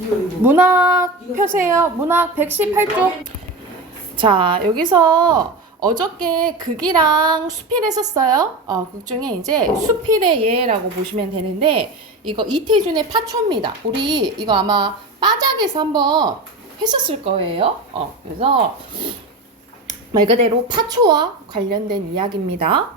문학 펴세요. 문학 118쪽. 자, 여기서 어저께 극이랑 수필 했었어요. 극 중에 이제 수필의 예라고 보시면 되는데, 이거 이태준의 파초입니다. 우리 이거 아마 빠작에서 한번 했었을 거예요. 그래서 말 그대로 파초와 관련된 이야기입니다.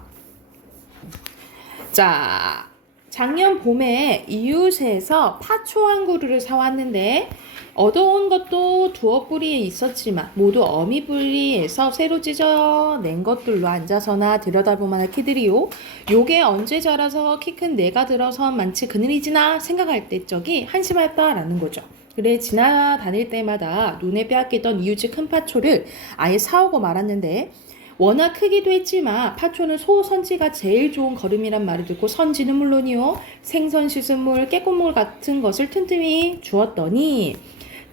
자, 작년 봄에 이웃에서 파초 한 그루를 사왔는데 얻어온 것도 두어 뿌리에 있었지만 모두 어미 뿌리에서 새로 찢어낸 것들로 앉아서나 들여다보만 할 키들이요. 요게 언제 자라서 키 큰 내가 들어서 많지 그늘이지나 생각할 때적이 한심했다라는 거죠. 그래 지나다닐 때마다 눈에 빼앗기던 이웃의 큰 파초를 아예 사오고 말았는데 워낙 크기도 했지만 파초는 소선지가 제일 좋은 거름이란 말을 듣고 선지는 물론이요 생선 씻은물 깨꽃물 같은 것을 틈틈이 주었더니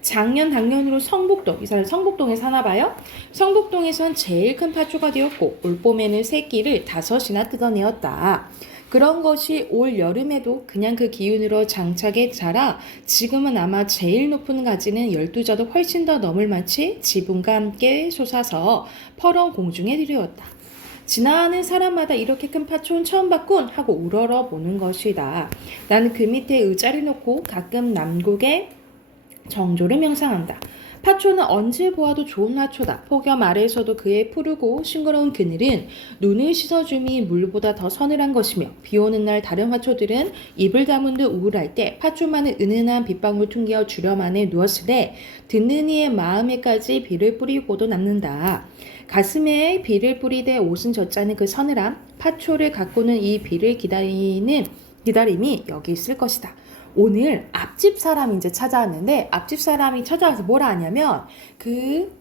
작년 당년으로 성북동, 이 사람 성북동에 사나봐요. 성북동에선 제일 큰 파초가 되었고 올봄에는 새끼를 5이나 뜯어내었다. 그런 것이 올 여름에도 그냥 그 기운으로 장차게 자라 지금은 아마 제일 높은 가지는 12자도 훨씬 더 넘을 만치 지붕과 함께 솟아서 퍼런 공중에 들여왔다. 지나가는 사람마다 이렇게 큰 파초는 처음 봤군 하고 우러러 보는 것이다. 나는 그 밑에 의자를 놓고 가끔 남국의 정조를 명상한다. 파초는 언제 보아도 좋은 화초다. 폭염 아래에서도 그의 푸르고 싱그러운 그늘은 눈을 씻어줌이 물보다 더 서늘한 것이며 비오는 날 다른 화초들은 입을 다문 듯 우울할 때 파초만은 은은한 빗방울 퉁겨 주렴 안에 누웠으되 듣는 이의 마음에까지 비를 뿌리고도 남는다. 가슴에 비를 뿌리되 옷은 젖자는 그 서늘함, 파초를 가꾸는 이 비를 기다림이 여기 있을 것이다. 오늘 앞집 사람이 이제 찾아왔는데 앞집 사람이 찾아와서 뭐라 하냐면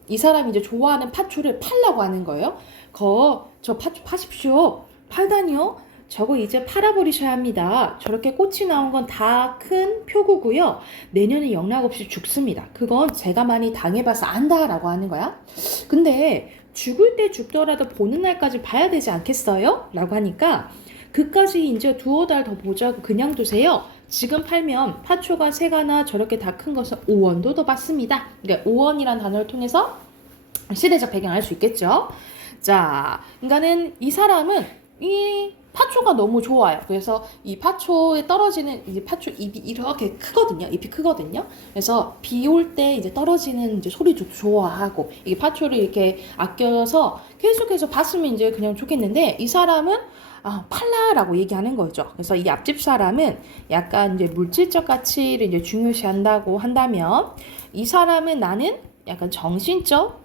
이 사람이 이제 좋아하는 파초를 팔라고 하는 거예요. 저 파초 파십시오. 팔다니요? 저거 이제 팔아버리셔야 합니다. 저렇게 꽃이 나온 건 다 큰 표구고요. 내년에 영락없이 죽습니다. 그건 제가 많이 당해봐서 안다라고 하는 거야. 근데 죽을 때 죽더라도 보는 날까지 봐야 되지 않겠어요? 라고 하니까 그까지 이제 두어 달 더 보자고 그냥 두세요. 지금 팔면 파초가 3가나 저렇게 다 큰 것은 5원도 더 받습니다. 그러니까 5원이란 단어를 통해서 시대적 배경을 알 수 있겠죠. 자, 그러니까는 이 사람은 이 파초가 너무 좋아요. 그래서 이 파초에 떨어지는 이제 파초 잎이 이렇게 크거든요. 잎이 크거든요. 그래서 비 올 때 이제 떨어지는 이제 소리도 좋아하고 이게 파초를 이렇게 아껴서 계속해서 봤으면 이제 그냥 좋겠는데 이 사람은 팔라라고 얘기하는 거죠. 그래서 이 앞집 사람은 약간 이제 물질적 가치를 이제 중요시한다고 한다면 이 사람은 나는 약간 정신적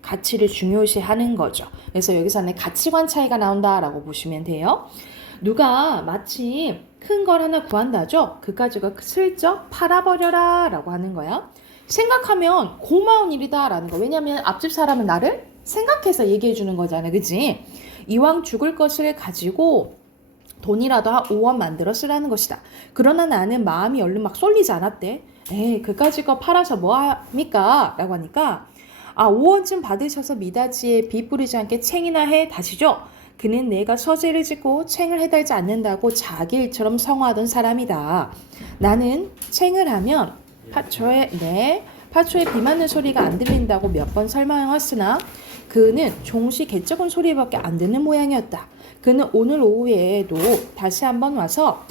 가치를 중요시하는 거죠. 그래서 여기서는 가치관 차이가 나온다라고 보시면 돼요. 누가 마침 큰 걸 하나 구한다죠. 그 가지고 슬쩍 팔아버려라 라고 하는 거야. 생각하면 고마운 일이다 라는 거. 왜냐면 앞집 사람은 나를 생각해서 얘기해 주는 거잖아. 그치? 이왕 죽을 것을 가지고 돈이라도 한 5원 만들어 쓰라는 것이다. 그러나 나는 마음이 얼른 막 쏠리지 않았대. 그까짓 거 팔아서 뭐합니까? 라고 하니까 5원쯤 받으셔서 미닫이에 비 뿌리지 않게 챙이나 해 다시죠. 그는 내가 서재를 짓고 챙을 해달지 않는다고 자기 일처럼 성화하던 사람이다. 나는 챙을 하면 파초에 비 맞는 소리가 안 들린다고 몇 번 설명했으나 그는 종시 개쩍은 소리밖에 안 듣는 모양이었다. 그는 오늘 오후에도 다시 한번 와서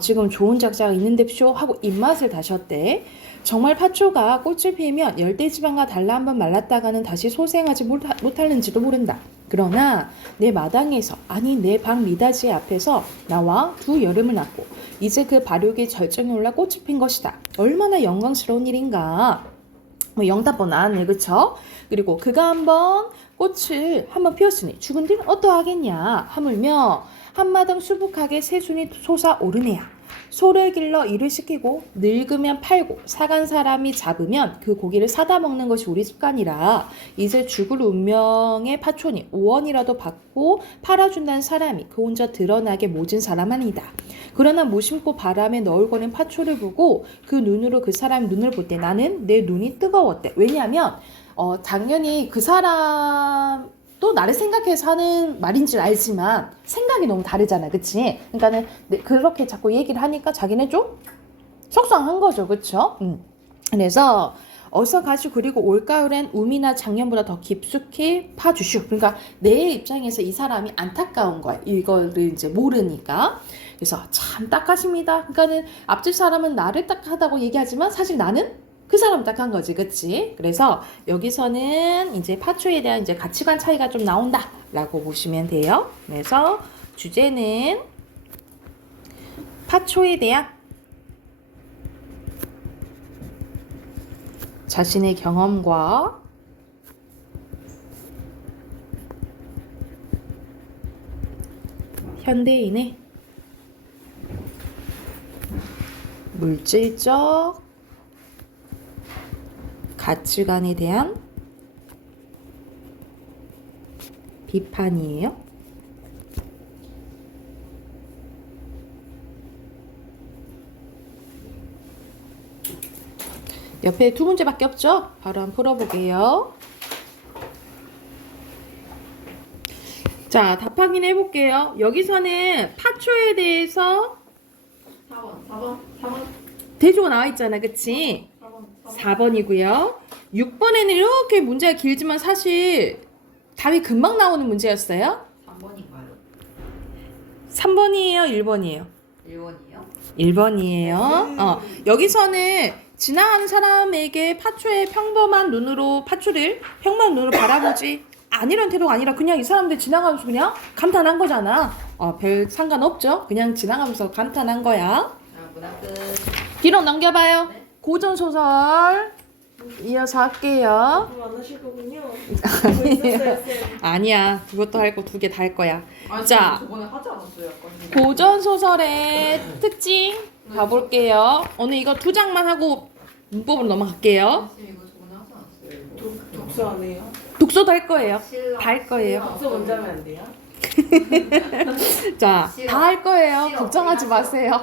지금 좋은 작자가 있는데쇼 하고 입맛을 다셨대. 정말 파초가 꽃을 피우면 열대지방과 달라 한번 말랐다가는 다시 소생하지 못하는지도 모른다. 그러나 내 마당에서 내 방 미닫이 앞에서 나와 2 여름을 났고 이제 그 발육이 절정에 올라 꽃이 핀 것이다. 얼마나 영광스러운 일인가. 영답보 나왔네, 그쵸? 그리고 그가 한번 꽃을 한번 피웠으니 죽은 뒤는 어떠하겠냐 하물며 한마당 수북하게 새순이 솟아오르네야. 소를 길러 일을 시키고 늙으면 팔고 사간 사람이 잡으면 그 고기를 사다 먹는 것이 우리 습관이라 이제 죽을 운명의 파촌이 5원이라도 받고 팔아준다는 사람이 그 혼자 드러나게 모진 사람 아니다. 그러나 무심코 바람에 너울거리는 파초를 보고 그 눈으로 그 사람 눈을 볼 때 나는 내 눈이 뜨거웠대. 왜냐하면 당연히 그 사람 또 나를 생각해서 하는 말인 줄 알지만 생각이 너무 다르잖아. 그치? 그러니까는 그렇게 자꾸 얘기를 하니까 자기는 좀 속상한 거죠, 그쵸? 그래서 어서 가시고 그리고 올가을엔 우미나 작년보다 더 깊숙이 파주시오. 그러니까 내 입장에서 이 사람이 안타까운 거야. 이거를 이제 모르니까. 그래서 참 딱하십니다. 그러니까는 앞집 사람은 나를 딱하다고 얘기하지만 사실 나는 그 사람 딱한 거지, 그치? 그래서 여기서는 이제 파초에 대한 이제 가치관 차이가 좀 나온다라고 보시면 돼요. 그래서 주제는 파초에 대한 자신의 경험과 현대인의 물질적 가치관에 대한 비판이에요. 옆에 두 문제밖에 없죠? 바로 한번 풀어보게요. 자, 답 확인해볼게요. 여기서는 파초에 대해서 4번. 대조가 나와 있잖아, 그치? 4번이고요. 6번에는 이렇게 문제가 길지만 사실 답이 금방 나오는 문제였어요. 3번인가요? 3번이에요, 1번이에요? 1번이요? 1번이에요. 여기서는 지나가는 사람에게 파초의 평범한 눈으로 바라보지 아니란 태도가 아니라 그냥 이 사람들 지나가면서 그냥 감탄한 거잖아. 별 상관없죠. 그냥 지나가면서 감탄한 거야. 문화 끝. 뒤로 넘겨봐요. 네. 고전소설 이어서 할게요. 안 하실 거군요. 아니야. 그것도 할 거 두 개 다 할 거야. 아니, 자. 저번에 하지 않았어요? 약간. 고전소설의 특징 봐볼게요. 오늘 이거 두 장만 하고 문법으로 넘어갈게요. 선생님 이거 저번에 하지 않았어요? 이거? 독서 안 해요? 독서도 할 거예요. 신라. 다 할 거예요. 독서 먼저 하면 안 돼요? 자, 싫어. 다 할 거예요. 싫어. 걱정하지 내가 마세요.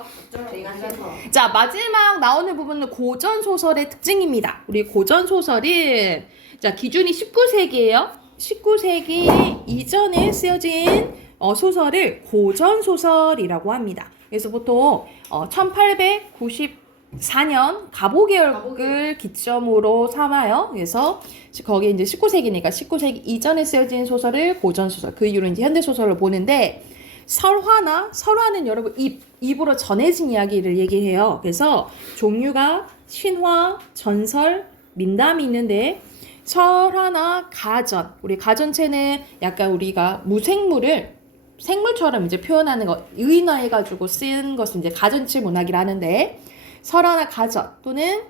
내가 싫어. 자, 마지막 나오는 부분은 고전소설의 특징입니다. 우리 고전소설은 자, 기준이 19세기예요. 19세기 이전에 쓰여진 소설을 고전소설이라고 합니다. 그래서 보통 1894년 가보개혁을 기점으로 삼아요. 그래서 거기에 이제 19세기니까 19세기 이전에 쓰여진 소설을 고전소설, 그 이후로 이제 현대소설로 보는데 설화는 여러분 입으로 전해진 이야기를 얘기해요. 그래서 종류가 신화, 전설, 민담이 있는데 설화나 가전, 우리 가전체는 약간 우리가 무생물을 생물처럼 이제 표현하는 거 의인화해가지고 쓴 것을 이제 가전체 문학이라 하는데 설화나 가전 또는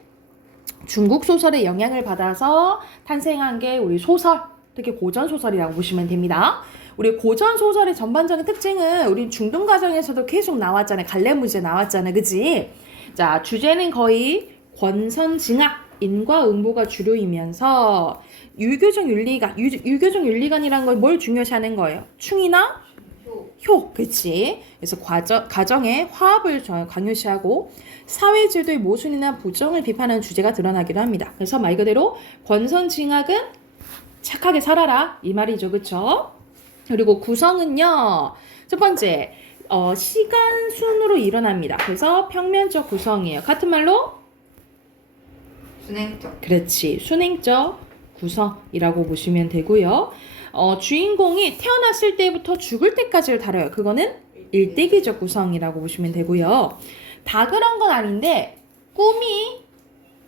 중국 소설의 영향을 받아서 탄생한 게 우리 소설, 특히 고전 소설이라고 보시면 됩니다. 우리 고전 소설의 전반적인 특징은 우리 중등 과정에서도 계속 나왔잖아요. 갈래 문제 나왔잖아요, 그지? 자, 주제는 거의 권선징악, 인과응보가 주류이면서 유교적 윤리관이라는 걸 뭘 중요시하는 거예요? 충이나 효, 그치? 그래서 가정의 화합을 강요시하고 사회제도의 모순이나 부정을 비판하는 주제가 드러나기도 합니다. 그래서 말 그대로 권선징악은 착하게 살아라 이 말이죠, 그쵸? 그리고 구성은요, 첫 번째 시간 순으로 일어납니다. 그래서 평면적 구성이에요. 같은 말로 순행적. 그렇지, 순행적 구성이라고 보시면 되고요. 주인공이 태어났을 때부터 죽을 때까지를 다뤄요. 그거는 일대기적 구성이라고 보시면 되고요. 다 그런 건 아닌데 꿈이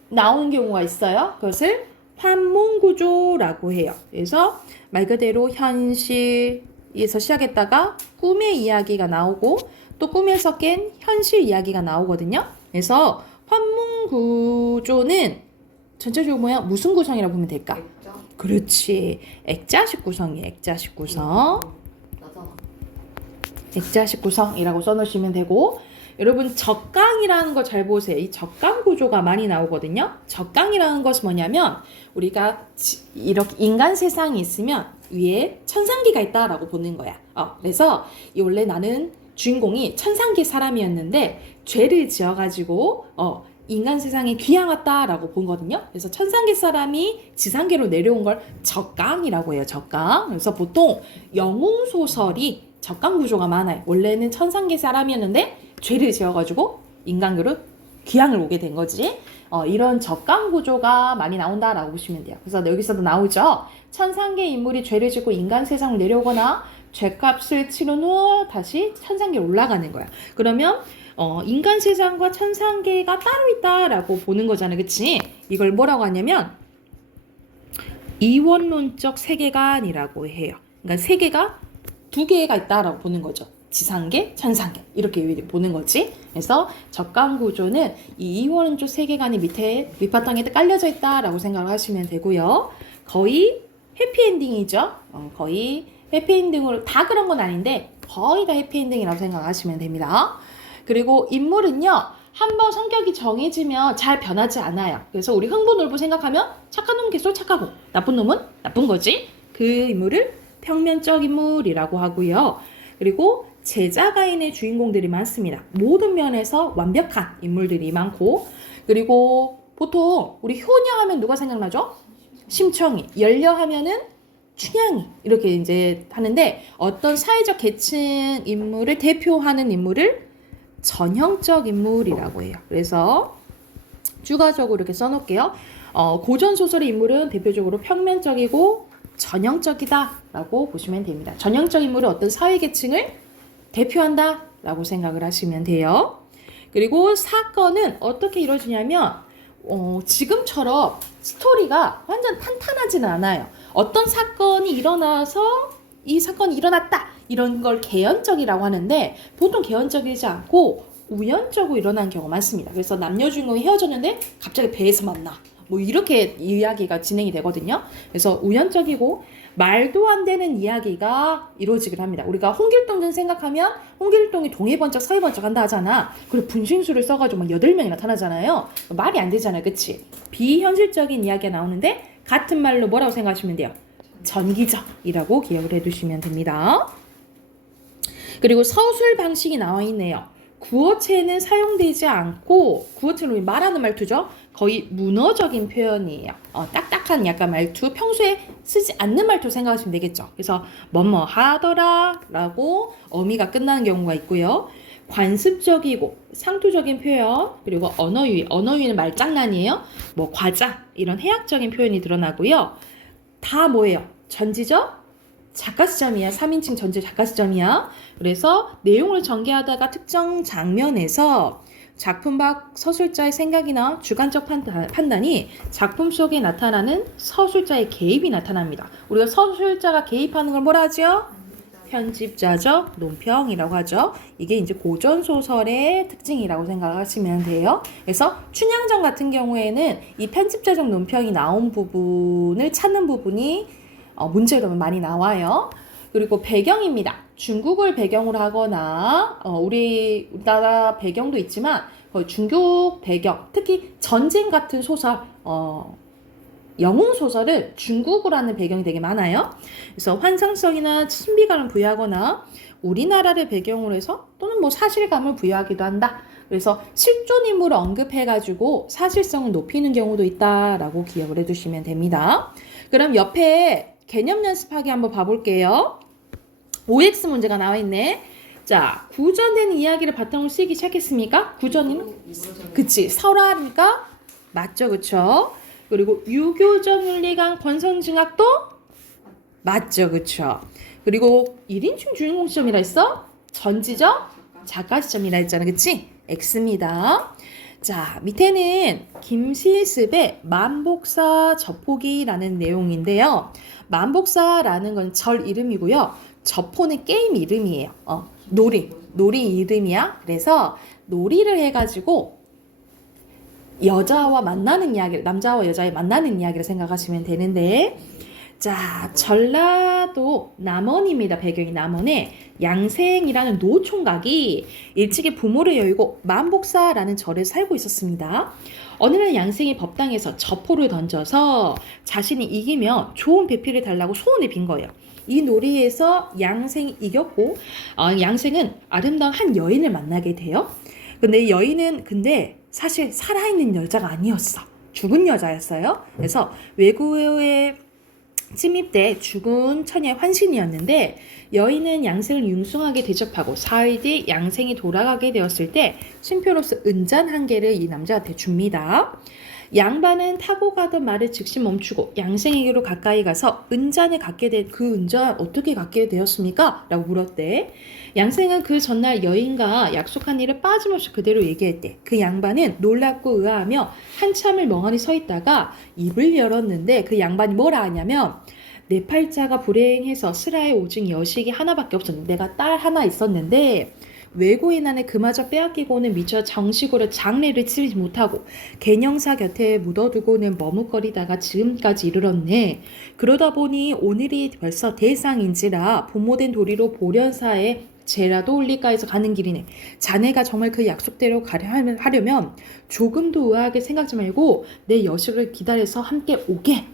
나오는 경우가 있어요. 그것을 환몽구조라고 해요. 그래서 말 그대로 현실에서 시작했다가 꿈의 이야기가 나오고 또 꿈에서 깬 현실 이야기가 나오거든요. 그래서 환몽구조는 전체적으로 무슨 구성이라고 보면 될까? 액자. 그렇지. 액자식 구성이에요. 액자식 구성. 나잖아. 액자식 구성이라고 써놓으시면 되고, 여러분 적강이라는 거 잘 보세요. 이 적강 구조가 많이 나오거든요. 적강이라는 것은 뭐냐면 우리가 이렇게 인간 세상이 있으면 위에 천상계가 있다라고 보는 거야. 그래서 원래 나는 주인공이 천상계 사람이었는데 죄를 지어가지고 인간 세상에 귀양 왔다라고 보거든요. 그래서 천상계 사람이 지상계로 내려온 걸 적강이라고 해요. 적강. 그래서 보통 영웅 소설이 적강 구조가 많아요. 원래는 천상계 사람이었는데 죄를 지어가지고 인간계로 귀향을 오게 된 거지. 이런 적강 구조가 많이 나온다라고 보시면 돼요. 그래서 여기서도 나오죠. 천상계 인물이 죄를 짓고 인간 세상을 내려오거나 죄값을 치른 후 다시 천상계로 올라가는 거야. 그러면 인간 세상과 천상계가 따로 있다라고 보는 거잖아. 그치? 이걸 뭐라고 하냐면 이원론적 세계관이라고 해요. 그러니까 세계가 두 개가 있다라고 보는 거죠. 지상계, 천상계 이렇게 보는 거지. 그래서 적강구조는 이 이원론적 세계관이 밑에 밑바탕에 깔려져 있다라고 생각을 하시면 되고요. 거의 해피엔딩이죠. 거의 해피엔딩으로 다 그런 건 아닌데 거의 다 해피엔딩이라고 생각하시면 됩니다. 그리고 인물은요. 한번 성격이 정해지면 잘 변하지 않아요. 그래서 우리 흥부놀부 생각하면 착한 놈은 계속 착하고 나쁜 놈은 나쁜 거지. 그 인물을 평면적 인물이라고 하고요. 그리고 제자가인의 주인공들이 많습니다. 모든 면에서 완벽한 인물들이 많고 그리고 보통 우리 효녀하면 누가 생각나죠? 심청이. 열녀하면은 춘향이 이렇게 이제 하는데 어떤 사회적 계층 인물을 대표하는 인물을 전형적 인물이라고 해요. 그래서 추가적으로 이렇게 써놓을게요. 고전 소설의 인물은 대표적으로 평면적이고 전형적이다라고 보시면 됩니다. 전형적 인물은 어떤 사회 계층을 대표한다라고 생각을 하시면 돼요. 그리고 사건은 어떻게 이루어지냐면 지금처럼 스토리가 완전 탄탄하지는 않아요. 어떤 사건이 일어나서 이 사건이 일어났다 이런 걸 개연적이라고 하는데 보통 개연적이지 않고 우연적으로 일어나는 경우가 많습니다. 그래서 남녀 주인공이 헤어졌는데 갑자기 배에서 만나 뭐 이렇게 이야기가 진행이 되거든요. 그래서 우연적이고 말도 안 되는 이야기가 이루어지기도 합니다. 우리가 홍길동전 생각하면 홍길동이 동해번쩍 서해번쩍 한다 하잖아. 그리고 분신술을 써가지고 막 8명이 나타나잖아요. 말이 안 되잖아요. 그치? 비현실적인 이야기가 나오는데 같은 말로 뭐라고 생각하시면 돼요? 전기적이라고 기억을 해두시면 됩니다. 그리고 서술 방식이 나와 있네요. 구어체는 사용되지 않고 구어체는 말하는 말투죠. 거의 문어적인 표현이에요. 딱딱한 약간 말투, 평소에 쓰지 않는 말투 생각하시면 되겠죠. 그래서 뭐뭐 하더라 라고 어미가 끝나는 경우가 있고요. 관습적이고 상투적인 표현, 그리고 언어유희, 언어유희는 말장난이에요. 뭐 과자 이런 해학적인 표현이 드러나고요. 다 뭐예요? 전지적 작가 시점이야. 3인칭 전체 작가 시점이야. 그래서 내용을 전개하다가 특정 장면에서 작품 밖 서술자의 생각이나 주관적 판단이 작품 속에 나타나는 서술자의 개입이 나타납니다. 우리가 서술자가 개입하는 걸 뭐라 하죠? 편집자적 논평이라고 하죠. 이게 이제 고전 소설의 특징이라고 생각하시면 돼요. 그래서 춘향전 같은 경우에는 이 편집자적 논평이 나온 부분을 찾는 부분이 문제로 많이 나와요. 그리고 배경입니다. 중국을 배경으로 하거나 우리나라 배경도 있지만 중국 배경, 특히 전쟁 같은 소설, 영웅 소설은 중국으로 하는 배경이 되게 많아요. 그래서 환상성이나 신비감을 부여하거나 우리나라를 배경으로 해서 또는 뭐 사실감을 부여하기도 한다. 그래서 실존 인물을 언급해가지고 사실성을 높이는 경우도 있다라고 기억을 해두시면 됩니다. 그럼 옆에 개념 연습하기 한번 봐볼게요. OX 문제가 나와 있네. 자, 구전되는 이야기를 바탕으로 쓰기 시작했습니까? 구전이는? 그치, 설화니까 맞죠, 그쵸? 그리고 유교적 윤리관 권선징악도 맞죠, 그쵸? 그리고 1인칭 주인공 시점이라 했어? 전지적 작가 시점이라 했잖아, 그치? X입니다. 자, 밑에는 김시습의 만복사 저포기라는 내용인데요. 만복사라는 건 절 이름이고요. 저포는 게임 이름이에요. 놀이 이름이야. 그래서 놀이를 해가지고 여자와 만나는 이야기를, 남자와 여자의 만나는 이야기를 생각하시면 되는데, 자, 전라도 남원입니다. 배경이 남원에 양생이라는 노총각이 일찍이 부모를 여의고 만복사라는 절에 살고 있었습니다. 어느 날 양생이 법당에서 저포를 던져서 자신이 이기면 좋은 배필을 달라고 소원을 빈 거예요. 이 놀이에서 양생이 이겼고 양생은 아름다운 한 여인을 만나게 돼요. 근데 여인은 사실 살아있는 여자가 아니었어. 죽은 여자였어요. 그래서 외구의 침입돼 죽은 처녀의 환신이었는데 여인은 양생을 융숭하게 대접하고 사흘 뒤 양생이 돌아가게 되었을 때 신표로서 은잔 한 개를 이 남자한테 줍니다. 양반은 타고 가던 말을 즉시 멈추고 양생에게로 가까이 가서 은잔을 갖게 된 그 은잔 어떻게 갖게 되었습니까? 라고 물었대. 양생은 그 전날 여인과 약속한 일을 빠짐없이 그대로 얘기했대. 그 양반은 놀랍고 의아하며 한참을 멍하니 서 있다가 입을 열었는데 그 양반이 뭐라 하냐면 내 팔자가 불행해서 스라의 오직 여식이 하나밖에 없었는데 내가 딸 하나 있었는데 외고인 안에 그마저 빼앗기고는 미처 정식으로 장례를 치르지 못하고 개녕사 곁에 묻어두고는 머뭇거리다가 지금까지 이르렀네. 그러다 보니 오늘이 벌써 대상인지라 부모된 도리로 보련사에 제라도 올릴까 해서 가는 길이네. 자네가 정말 그 약속대로 하려면 조금도 의아하게 생각지 말고 내 여식을 기다려서 함께 오게.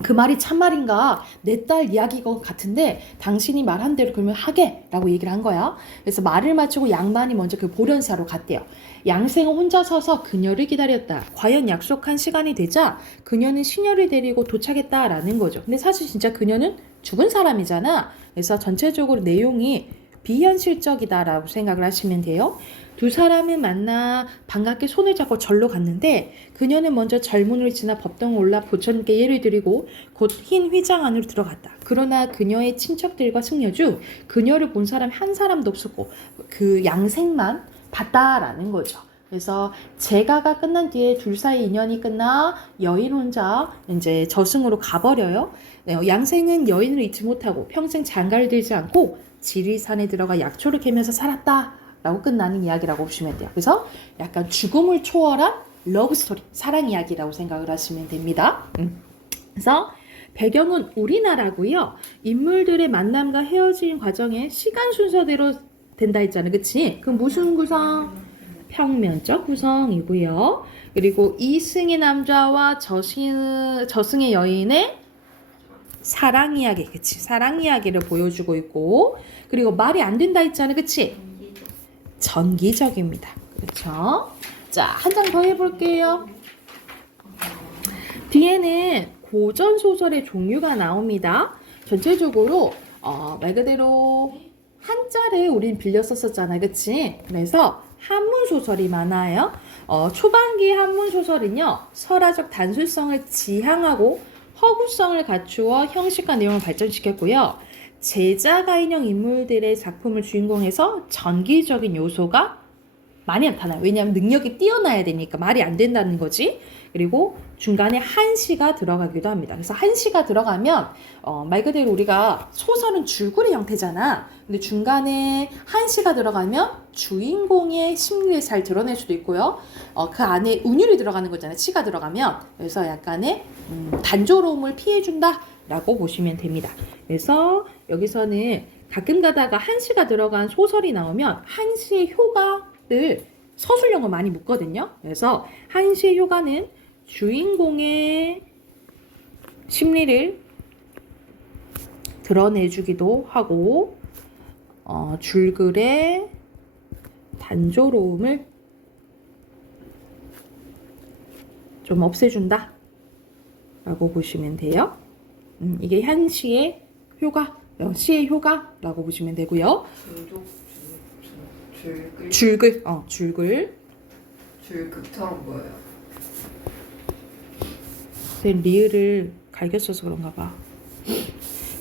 그 말이 참말인가? 내 딸 이야기인 것 같은데 당신이 말한 대로 그러면 하게 라고 얘기를 한 거야. 그래서 말을 마치고 양반이 먼저 그 보련사로 갔대요. 양생은 혼자 서서 그녀를 기다렸다. 과연 약속한 시간이 되자 그녀는 시녀를 데리고 도착했다라는 거죠. 근데 사실 진짜 그녀는 죽은 사람이잖아. 그래서 전체적으로 내용이 비현실적이다라고 생각을 하시면 돼요. 두 사람은 만나 반갑게 손을 잡고 절로 갔는데 그녀는 먼저 절문을 지나 법당을 올라 부처님께 예를 드리고 곧 흰 휘장 안으로 들어갔다. 그러나 그녀의 친척들과 승려 중 그녀를 본 사람 한 사람도 없었고 그 양생만 봤다라는 거죠. 그래서 제가가 끝난 뒤에 둘 사이 인연이 끝나 여인 혼자 이제 저승으로 가버려요. 양생은 여인을 잊지 못하고 평생 장가를 들지 않고 지리산에 들어가 약초를 캐면서 살았다. 라고 끝나는 이야기라고 보시면 돼요. 그래서 약간 죽음을 초월한 러브스토리, 사랑 이야기라고 생각을 하시면 됩니다. 그래서 배경은 우리나라고요. 인물들의 만남과 헤어진 과정에 시간 순서대로 된다 했잖아요. 그치? 그럼 무슨 구성? 평면적 구성이고요. 그리고 이승의 남자와 저승의 여인의 사랑 이야기, 그치? 사랑 이야기를 보여주고 있고, 그리고 말이 안 된다 했잖아요. 그치? 전기적입니다. 그렇죠? 자, 한 장 더 해볼게요. 뒤에는 고전 소설의 종류가 나옵니다. 전체적으로 말 그대로 한자를 우린 빌려 썼었잖아요. 그치? 그래서 한문 소설이 많아요. 초반기 한문 소설은요. 설화적 단순성을 지향하고 허구성을 갖추어 형식과 내용을 발전시켰고요. 제자가 인형 인물들의 작품을 주인공해서 전기적인 요소가 많이 나타나요. 왜냐하면 능력이 뛰어나야 되니까 말이 안 된다는 거지. 그리고 중간에 한시가 들어가기도 합니다. 그래서 한시가 들어가면 말 그대로 우리가 소설은 줄거리 형태잖아. 근데 중간에 한시가 들어가면 주인공의 심리를 잘 드러낼 수도 있고요. 그 안에 운율이 들어가는 거잖아요. 시가 들어가면. 그래서 약간의 단조로움을 피해준다 라고 보시면 됩니다. 그래서 여기서는 가끔 가다가 한시가 들어간 소설이 나오면 한시의 효과를 서술형으로 많이 묻거든요. 그래서 한시의 효과는 주인공의 심리를 드러내주기도 하고 줄글의 단조로움을 좀 없애준다 라고 보시면 돼요. 이게 한시의 효과, 시의 효과라고 보시면 되고요. 줄글. 줄극처럼 보여요. 리을을 갈겼어서 그런가 봐.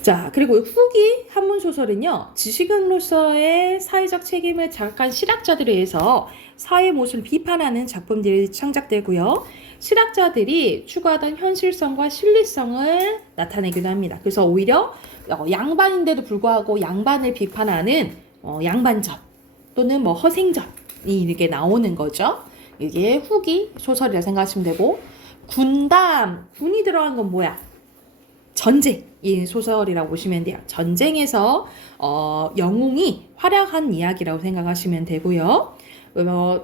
자, 그리고 후기 한문 소설은요. 지식인으로서의 사회적 책임을 자각한 실학자들에 의해서 사회 모습을 비판하는 작품들이 창작되고요. 실학자들이 추구하던 현실성과 실리성을 나타내기도 합니다. 그래서 오히려 양반인데도 불구하고 양반을 비판하는 양반적 또는 뭐 허생적이 이렇게 나오는 거죠. 이게 후기 소설이라 생각하시면 되고, 군이 들어간 건 뭐야? 전쟁이 소설이라고 보시면 돼요. 전쟁에서 영웅이 활약한 이야기라고 생각하시면 되고요.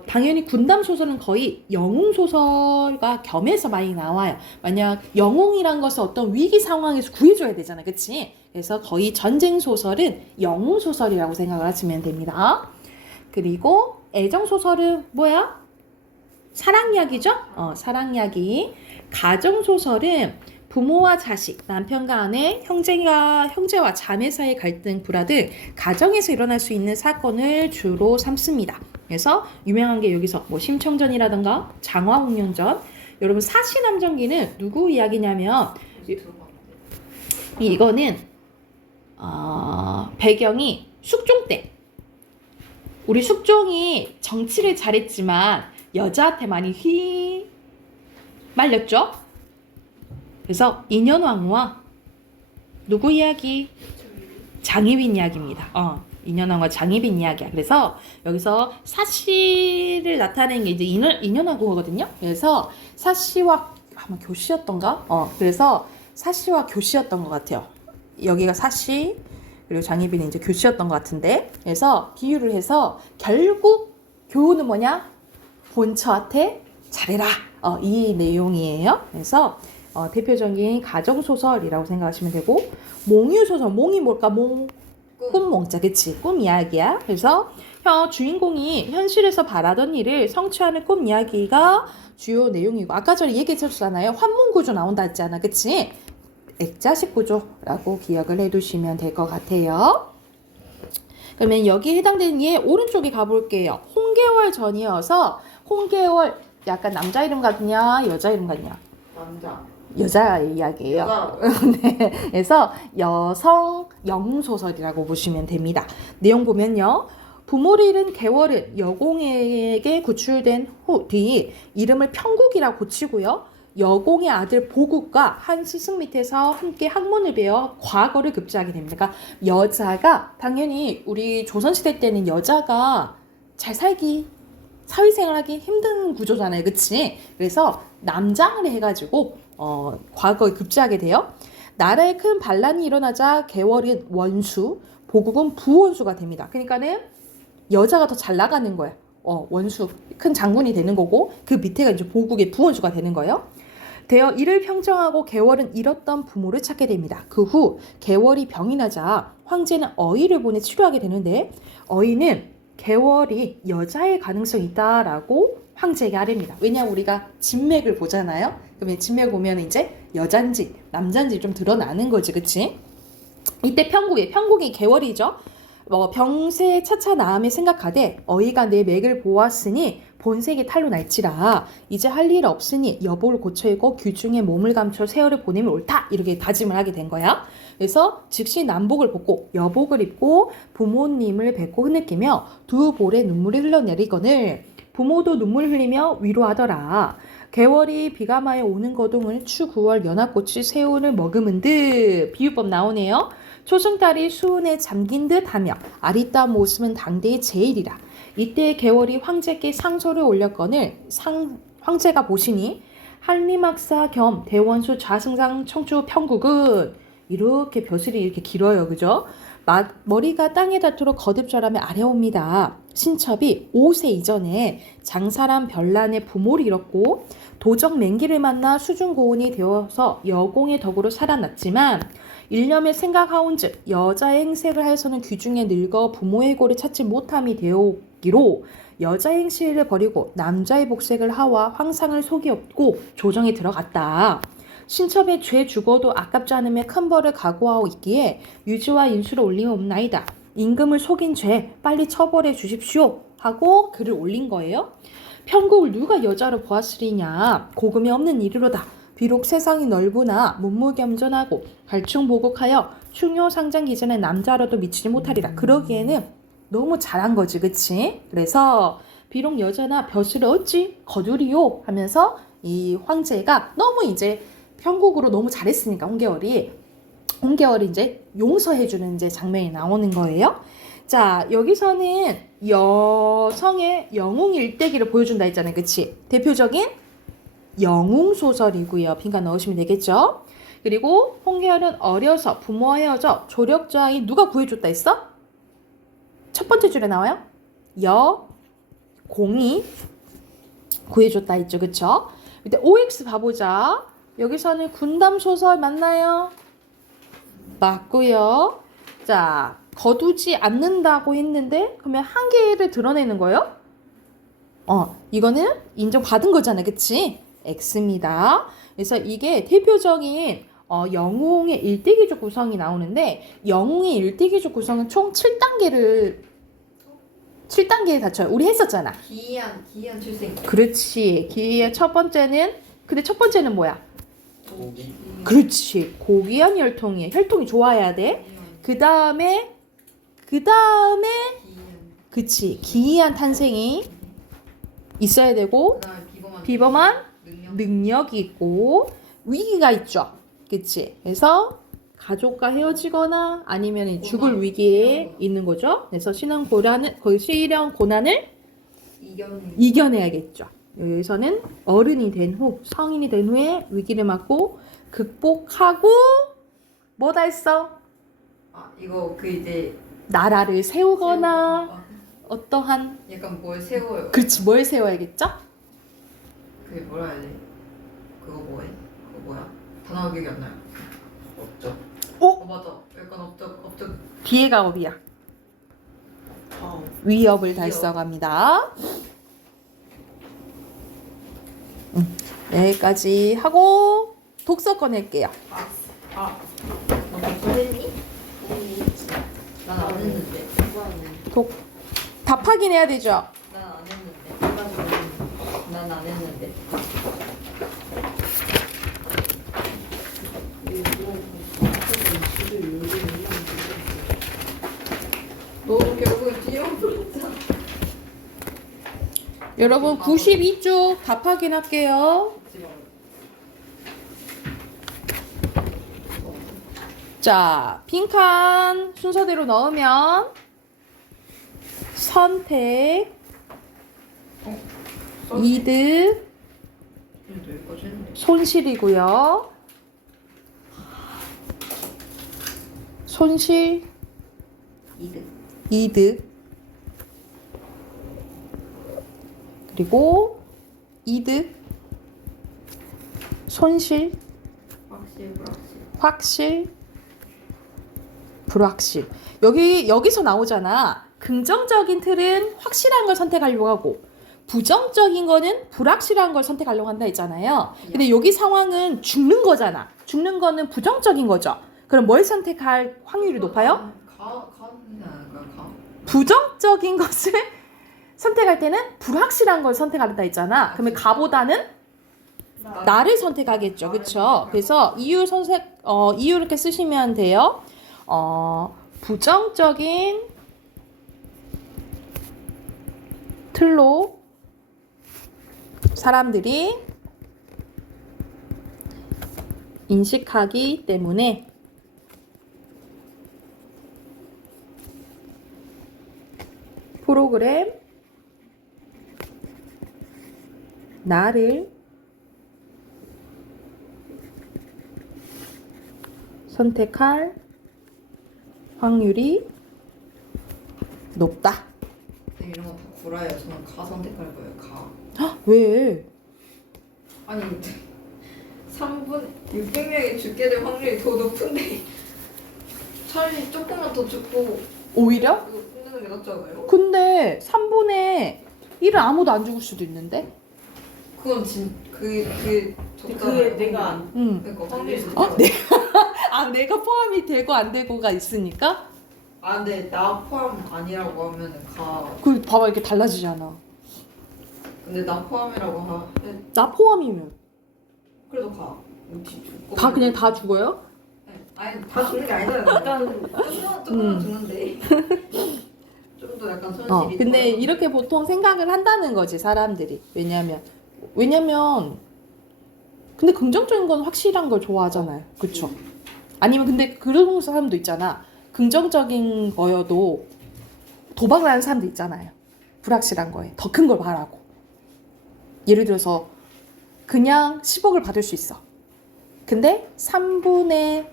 당연히 군담 소설은 거의 영웅 소설과 겸해서 많이 나와요. 만약 영웅이란 것은 어떤 위기 상황에서 구해줘야 되잖아요. 그치? 그래서 거의 전쟁 소설은 영웅 소설이라고 생각을 하시면 됩니다. 그리고 애정 소설은 뭐야? 사랑 이야기죠? 사랑 이야기. 가정 소설은 부모와 자식, 남편과 아내, 형제와 자매 사이의 갈등, 불화 등 가정에서 일어날 수 있는 사건을 주로 삼습니다. 그래서 유명한 게 여기서 뭐 심청전이라든가 장화홍련전. 여러분 사시남전기는 누구 이야기냐면 이거는 배경이 숙종 때. 우리 숙종이 정치를 잘했지만 여자한테 많이 말렸죠? 그래서 인현왕후와 누구 이야기? 장희빈 이야기입니다. 인현왕후와 장희빈 이야기야. 그래서 여기서 사씨를 나타내는 게 이제 인현왕후거든요. 그래서 사씨와 아마 교시였던가? 그래서 사씨와 교시였던 것 같아요. 여기가 사씨 그리고 장희빈이 이제 교시였던 것 같은데. 그래서 비유를 해서 결국 교훈은 뭐냐? 본처한테 잘해라. 이 내용이에요. 그래서 대표적인 가정소설이라고 생각하시면 되고, 몽유소설, 몽이 뭘까? 꿈 몽자, 그치? 꿈 이야기야. 그래서 주인공이 현실에서 바라던 일을 성취하는 꿈 이야기가 주요 내용이고, 아까 전에 얘기했었잖아요. 환문구조 나온다 했잖아, 그치? 액자식 구조라고 기억을 해두시면 될 것 같아요. 그러면 여기에 해당되는 예 오른쪽에 가볼게요. 홍계월 전이어서 홍계월 약간 남자 이름 같냐 여자 이름 같냐? 남자. 여자 이야기예요. 여자. 네, 그래서 여성 영웅소설이라고 보시면 됩니다. 내용 보면요. 부모를 잃은 계월은 여공에게 구출된 뒤 이름을 평국이라 고치고요. 여공의 아들 보국과 한 스승 밑에서 함께 학문을 배워 과거를 급제하게 됩니다. 그러니까 여자가 당연히 우리 조선시대 때는 여자가 잘 살기 사회생활하기 힘든 구조잖아요. 그치? 그래서 남장을 해가지고 과거에 급제하게 돼요. 나라에 큰 반란이 일어나자 계월은 원수, 보국은 부원수가 됩니다. 그러니까는 여자가 더 잘 나가는 거예요. 원수, 큰 장군이 되는 거고 그 밑에가 이제 보국의 부원수가 되는 거예요. 되어 이를 평정하고 계월은 잃었던 부모를 찾게 됩니다. 그 후 계월이 병이 나자 황제는 어이를 보내 치료하게 되는데 어이는 계월이 여자일 가능성이 있다라고 황제에게 아뢰입니다. 왜냐하면 우리가 진맥을 보잖아요. 그러면 진맥 보면 이제 여잔지 남잔지 좀 드러나는 거지, 그치? 이때 평국이 계월이죠. 병세 차차 나음에 생각하되 어이가 내 맥을 보았으니 본색이 탈로 날지라 이제 할 일 없으니 여보를 고쳐이고 귀중에 몸을 감춰 세월을 보내면 옳다 이렇게 다짐을 하게 된 거야. 그래서 즉시 남복을 벗고 여복을 입고 부모님을 뵙고 흐느끼며 두 볼에 눈물이 흘러내리거늘 부모도 눈물 흘리며 위로하더라. 개월이 비가 마여 오는 거동을 추 9월 연합꽃이 새우를 머금은 듯 비유법 나오네요. 초승달이 수은에 잠긴 듯 하며 아리따운 모습은 당대의 제일이라. 이때 개월이 황제께 상소를 올렸거늘 황제가 보시니 한림학사 겸 대원수 좌승상 청주 평국은 이렇게 벼슬이 이렇게 길어요. 그죠? 머리가 땅에 닿도록 거듭절하며 아래옵니다. 신첩이 5세 이전에 장사람 별난의 부모를 잃었고 도적 맹기를 만나 수중고운이 되어서 여공의 덕으로 살아났지만 일념에 생각하온즉 여자의 행색을 하여서는 귀중에 늙어 부모의 골을 찾지 못함이 되었기로 여자의 행실을 버리고 남자의 복색을 하와 황상을 속이 없고 조정에 들어갔다. 신첩의 죄 죽어도 아깝지 않으며 큰 벌을 각오하고 있기에 유지와 인수를 올리옵나이다. 임금을 속인 죄 빨리 처벌해 주십시오 하고 글을 올린 거예요. 평국을 누가 여자로 보았으리냐. 고금이 없는 이르로다. 비록 세상이 넓으나 문무겸전하고 갈충보국하여 충효상장 기전의 남자로도 미치지 못하리라. 그러기에는 너무 잘한 거지, 그치? 그래서 비록 여자나 벼슬을 어찌 거두리요 하면서 이 황제가 너무 이제 평국으로 너무 잘했으니까 홍계월이 이제 용서해주는 이제 장면이 나오는 거예요. 자, 여기서는 여성의 영웅 일대기를 보여준다 했잖아요, 그치? 대표적인 영웅 소설이고요. 빈칸 넣으시면 되겠죠? 그리고 홍계월은 어려서 부모와 헤어져 조력저하인 누가 구해줬다 했어? 첫 번째 줄에 나와요. 여공이 구해줬다 했죠, 그쵸? 이때 OX 봐보자. 여기서는 군담 소설 맞나요? 맞고요. 자, 거두지 않는다고 했는데 그러면 한계를 드러내는 거예요? 이거는 인정받은 거잖아요, 그치? X입니다. 그래서 이게 대표적인 영웅의 일대기적 구성이 나오는데 영웅의 일대기적 구성은 총 7단계에 닫혀요. 우리 했었잖아. 기이한 출생. 그렇지. 기의 첫 번째는 근데 첫 번째는 뭐야? 고기. 그렇지. 고귀한 혈통이 좋아야 돼. 그 다음에 기이한. 그치. 기이한 탄생이 있어야 되고 그다음에 비범한 능력. 능력이 있고 위기가 있죠. 그치. 그래서 가족과 헤어지거나 아니면 죽을 위기에 있는 거죠. 그래서 신은 고난을 이겨내야겠죠. 여기서는 어른이 된 후, 성인이 된 후에 위기를 맞고 극복하고 뭐다 했어? 이거 이제 나라를 세우거나 세우고, 어떠한 약간 뭘 세워요. 그렇지 뭘 세워야겠죠? 그게 뭐라 해야 돼? 그거 뭐해? 그거 뭐야? 단어가 기억이 안 나요. 없죠. 맞아. 약간 업적. 비애가 업이야. 위협을 달성합니다. 여기까지 하고 독서 꺼낼게요. 너 벌써 했니? 난 안 했는데. 답 확인해야 되죠? 난 안 했는데. 난 안 했는데. 너 결국에 뒤엎어졌잖아. 여러분 92쪽 답 확인할게요. 자, 빈칸 순서대로 넣으면 선택, 이득, 여기까지 했는데. 손실이고요. 손실, 이득. 그리고 이득, 손실, 확실, 불확실. 여기서 나오잖아. 긍정적인 틀은 확실한 걸 선택하려고 하고 부정적인 거는 불확실한 걸 선택하려고 한다 했잖아요. 근데 여기 상황은 죽는 거잖아. 죽는 거는 부정적인 거죠. 그럼 뭘 선택할 확률이 높아요? 부정적인 것을 선택할 때는 불확실한 걸 선택한다 했잖아. 그러면 가보다는 나를 선택하겠죠. 그렇죠? 그래서 이유 이렇게 쓰시면 돼요. 부정적인 틀로 사람들이 인식하기 때문에 프로그램 나를 선택할 확률이 높다. 이런 거 다 구라예요. 저는 가 선택할 거예요. 가. 헉, 왜? 아니 3분 600명이 죽게 될 확률이 더 높은데 차라리 조금만 더 죽고 오히려? 이거 끝내는 게 낫지 않아요? 근데 3분의 1은 아무도 안 죽을 수도 있는데? 그건 그게 그게 내가 안 응. 그러니까 확률이 내가 포함이 되고 안 되고가 있으니까? 근데 나 포함 아니라고 하면은 가. 그 봐봐 이렇게 달라지잖아. 근데 나 포함이라고 나 포함이면 그래도 가. 어디 죽고. 다 그냥 다 죽어요? 네. 아니 다 죽는 게 아니잖아요. 일단 조금만 죽는데. 좀 더 약간 손실이. 근데 더. 이렇게 보통 생각을 한다는 거지 사람들이. 왜냐면 근데 긍정적인 건 확실한 걸 좋아하잖아요. 그쵸? 아니면 근데 그런 사람도 있잖아. 긍정적인 거여도 도박을 하는 사람도 있잖아요. 불확실한 거에 더 큰 걸 바라고. 예를 들어서 그냥 10억을 받을 수 있어. 근데 3분의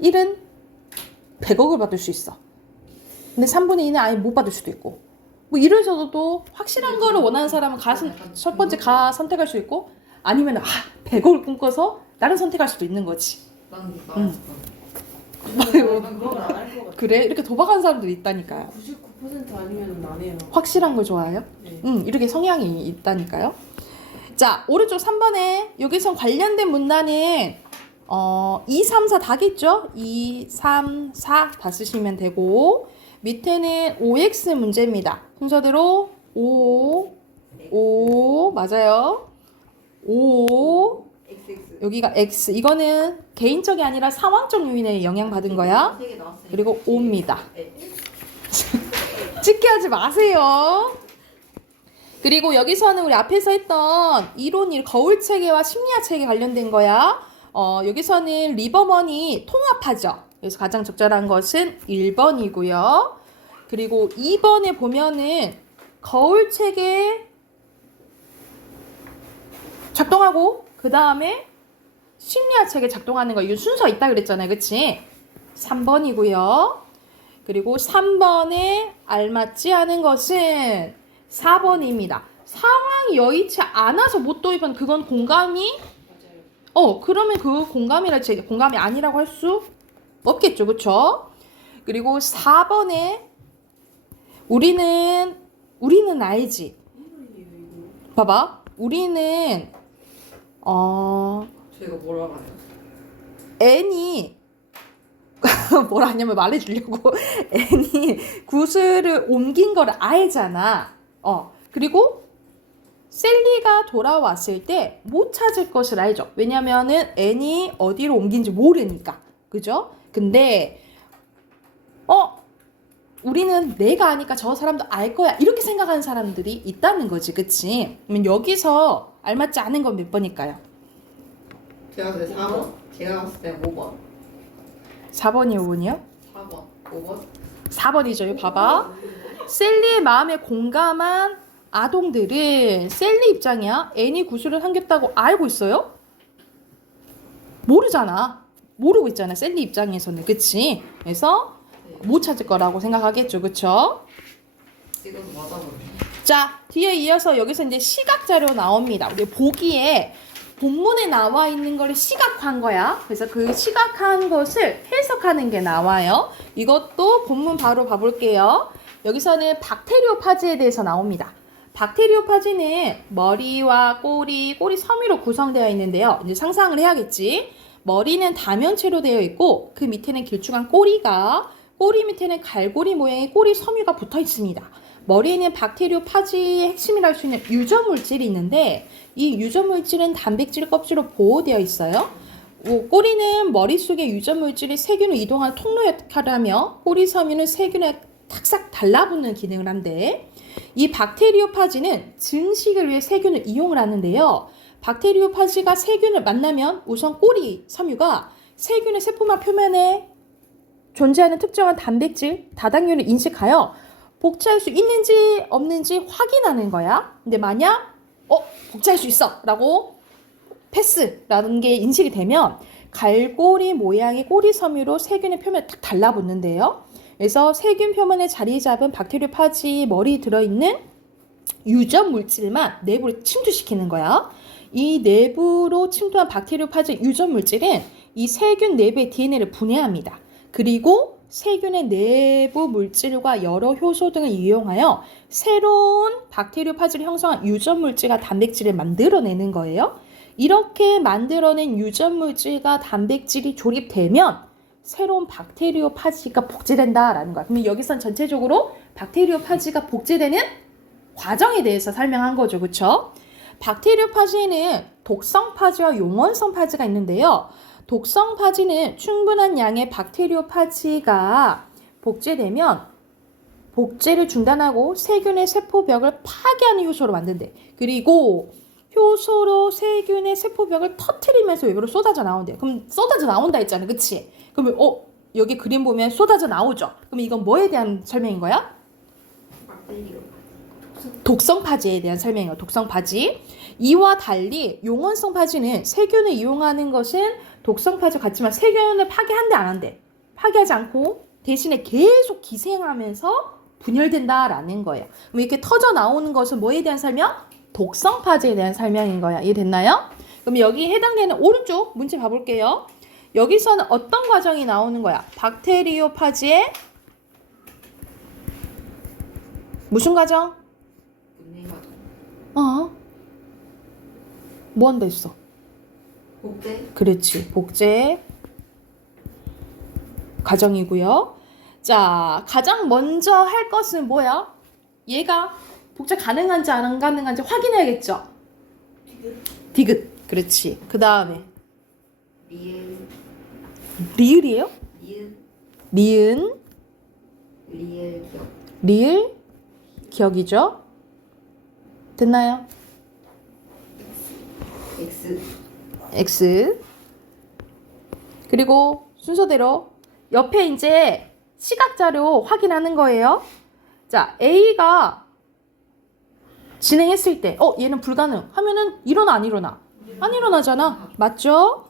1은 100억을 받을 수 있어. 근데 3분의 2는 아예 못 받을 수도 있고. 뭐 이래서도 확실한 거를 원하는 사람은 첫 번째 가 선택할 수 있고 아니면 100억을 꿈꿔서 나를 선택할 수도 있는 거지. 난 그건 안 할 것 같아. 그래? 이렇게 도박하는 사람들이 있다니까요. 99% 아니면 안 해요. 확실한 걸 좋아해요? 네. 이렇게 성향이 있다니까요. 자, 오른쪽 3번에 여기서 관련된 문단은 2, 3, 4 다겠죠? 2, 3, 4 다 쓰시면 되고 밑에는 OX 문제입니다. 순서대로 O 맞아요. O XX. 여기가 X 이거는 개인적이 아니라 상황적 요인에 영향받은 거야. 3개 나왔어요. 그리고 O입니다. 네. 찍게 하지 마세요. 그리고 여기서는 우리 앞에서 했던 이론 거울 체계와 심리학 체계 관련된 거야. 여기서는 리버먼이 통합하죠. 그래서 가장 적절한 것은 1번이고요. 그리고 2번에 보면은 거울 체계 작동하고 그 다음에 심리학 체계 작동하는 거 이거 순서 있다 그랬잖아요. 그치? 3번이고요. 그리고 3번에 알맞지 않은 것은 4번입니다. 상황이 여의치 않아서 못 도입한 그건 공감이 그러면 그 공감이 아니라고 할 수 없겠죠. 그쵸? 그리고 4번에 우리는 알지. 봐봐. 우리는 저희가 뭘 알아요? N이 뭘 하냐면 말해주려고 N이 구슬을 옮긴 걸 알잖아. 그리고 셀리가 돌아왔을 때 못 찾을 것을 알죠. 왜냐면은 N이 어디로 옮긴지 모르니까. 그죠? 근데 우리는 내가 아니까 저 사람도 알 거야. 이렇게 생각하는 사람들이 있다는 거지. 그치? 그러면 여기서 알맞지 않은 건 몇 번일까요? 제가 봤을 때 4번. 제가 봤을 때 5번. 4번이 5번이요? 4번. 5번. 4번이죠. 이거 봐봐. 셀리의 마음에 공감한 아동들은 셀리 입장이야. N이 구슬을 삼겼다고 알고 있어요? 모르잖아. 모르고 있잖아. 셀리 입장에서는. 그치? 그래서 못 찾을 거라고 생각하겠죠. 그쵸? 찍어서 맞아버려. 자, 뒤에 이어서 여기서 이제 시각 자료 나옵니다. 우리 보기에 본문에 나와 있는 거를 시각화한 거야. 그래서 그 시각화한 것을 해석하는 게 나와요. 이것도 본문 바로 봐볼게요. 여기서는 박테리오파지에 대해서 나옵니다. 박테리오파지는 머리와 꼬리 섬유로 구성되어 있는데요. 이제 상상을 해야겠지. 머리는 다면체로 되어 있고 그 밑에는 길쭉한 꼬리 밑에는 갈고리 모양의 꼬리 섬유가 붙어 있습니다. 머리에 있는 박테리오파지의 핵심이라 할 수 있는 유전물질이 있는데 이 유전물질은 단백질 껍질로 보호되어 있어요. 꼬리는 머릿속의 유전물질이 세균을 이동하는 통로 역할을 하며 꼬리 섬유는 세균에 탁싹 달라붙는 기능을 한대. 이 박테리오파지는 증식을 위해 세균을 이용을 하는데요. 박테리오파지가 세균을 만나면 우선 꼬리 섬유가 세균의 세포막 표면에 존재하는 특정한 단백질, 다당류를 인식하여 복제할 수 있는지 없는지 확인하는 거야. 근데 만약 복제할 수 있어 라고 패스라는 게 인식이 되면 갈고리 모양의 꼬리 섬유로 세균의 표면에 딱 달라붙는데요. 그래서 세균 표면에 자리 잡은 박테리오파지 머리에 들어있는 유전 물질만 내부로 침투시키는 거야. 이 내부로 침투한 박테리오파지 유전 물질은 이 세균 내부의 DNA를 분해합니다. 그리고 세균의 내부 물질과 여러 효소 등을 이용하여 새로운 박테리오파지를 형성한 유전 물질과 단백질을 만들어내는 거예요. 이렇게 만들어낸 유전 물질과 단백질이 조립되면 새로운 박테리오파지가 복제된다라는 거야. 그러면 여기선 전체적으로 박테리오파지가 복제되는 과정에 대해서 설명한 거죠. 그쵸? 박테리오파지에는 독성파지와 용원성 파지가 있는데요. 독성파지는 충분한 양의 박테리오파지가 복제되면 복제를 중단하고 세균의 세포벽을 파괴하는 효소로 만든대. 그리고 효소로 세균의 세포벽을 터트리면서 외부로 쏟아져 나온대. 그럼 쏟아져 나온다 했잖아. 그치? 그러면 여기 그림 보면 쏟아져 나오죠? 그럼 이건 뭐에 대한 설명인 거야? 독성파지에 대한 설명이에요. 독성파지. 이와 달리 용원성 파지는 세균을 이용하는 것은 독성파지 같지만 세균을 파괴한대 안 한대? 파괴하지 않고 대신에 계속 기생하면서 분열된다라는 거예요. 그럼 이렇게 터져 나오는 것은 뭐에 대한 설명? 독성파지에 대한 설명인 거야. 이해됐나요? 그럼 여기 해당되는 오른쪽 문제 봐볼게요. 여기서는 어떤 과정이 나오는 거야? 박테리오파지의 무슨 과정? 분해 과정. 뭐 한다 했어? 복제. 그렇지. 복제 가정이고요. 자, 가장 먼저 할 것은 뭐야? 얘가 복제 가능한지 안 가능한지 확인해야겠죠? 디귿. 그렇지. 그 다음에 리을. 리을이에요? 리을. 리은, 리을 기억. 리을, 기억이죠? 됐나요? X. X. 그리고 순서대로 옆에 이제 시각 자료 확인하는 거예요. 자, A가 진행했을 때, 얘는 불가능 하면은 일어나, 안 일어나? 안 일어나잖아. 맞죠?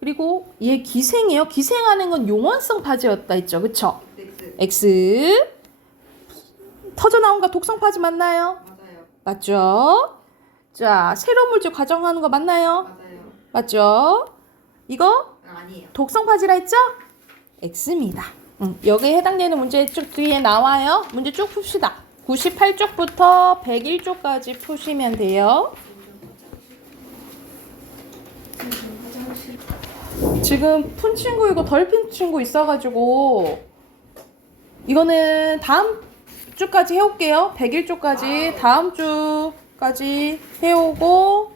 그리고 얘 기생이에요. 기생하는 건 용원성 파지였다 했죠. 그쵸? X. X. 터져 나온 거 독성 파지 맞나요? 맞아요. 맞죠? 자, 새로운 물질 가정하는 거 맞나요? 맞아요. 맞죠? 이거 아니에요. 독성 파지라 했죠? X입니다. 여기에 해당되는 문제 쭉 뒤에 나와요. 문제 쭉 풉시다. 98쪽부터 101쪽까지 푸시면 돼요. 지금 푼 친구 이거 덜 푼 친구 있어가지고 이거는 다음 주까지 해올게요. 101쪽까지 다음 주까지 해오고